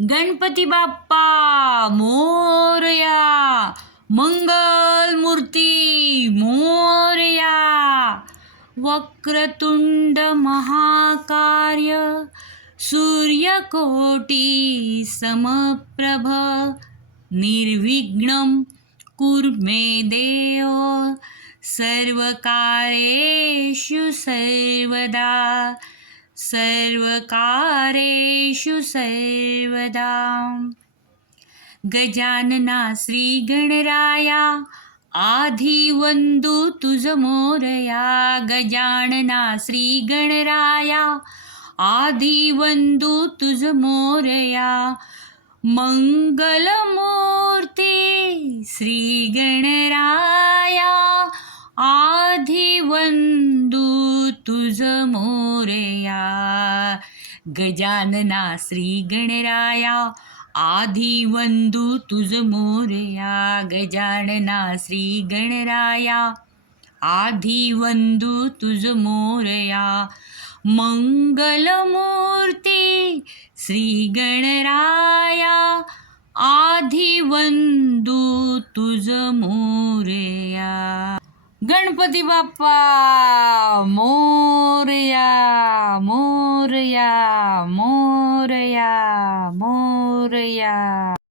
गणपती बाप्पा मोरया, मंगल मूर्ती मोरया, वक्रतुंड महाकाय, सूर्यकोटी समप्रभ, निर्विघ्नं कुरु मे देव, सर्वकार्येषु सर्वदा, सर्वकार्येषु सर्वदा. गजानना श्री गणराया, आधी वंदू तुझ मोरया. गजानना श्री गणराया, आधी वंदू तुझ मोरया. मंगलमूर्ती श्री गणराया, आधी वंदू तुझ मोरया. गजानना श्री गणराया, आधी वंदू तुझ मोरया. गजानना श्री गणराया, आधी वंदू तुझ मोरया. मंगलमूर्ती श्री गणराया, आधी वंदू तुझ मोरया. गणपती बाप्पा मोरया, मोरया, मोरया, मोरया.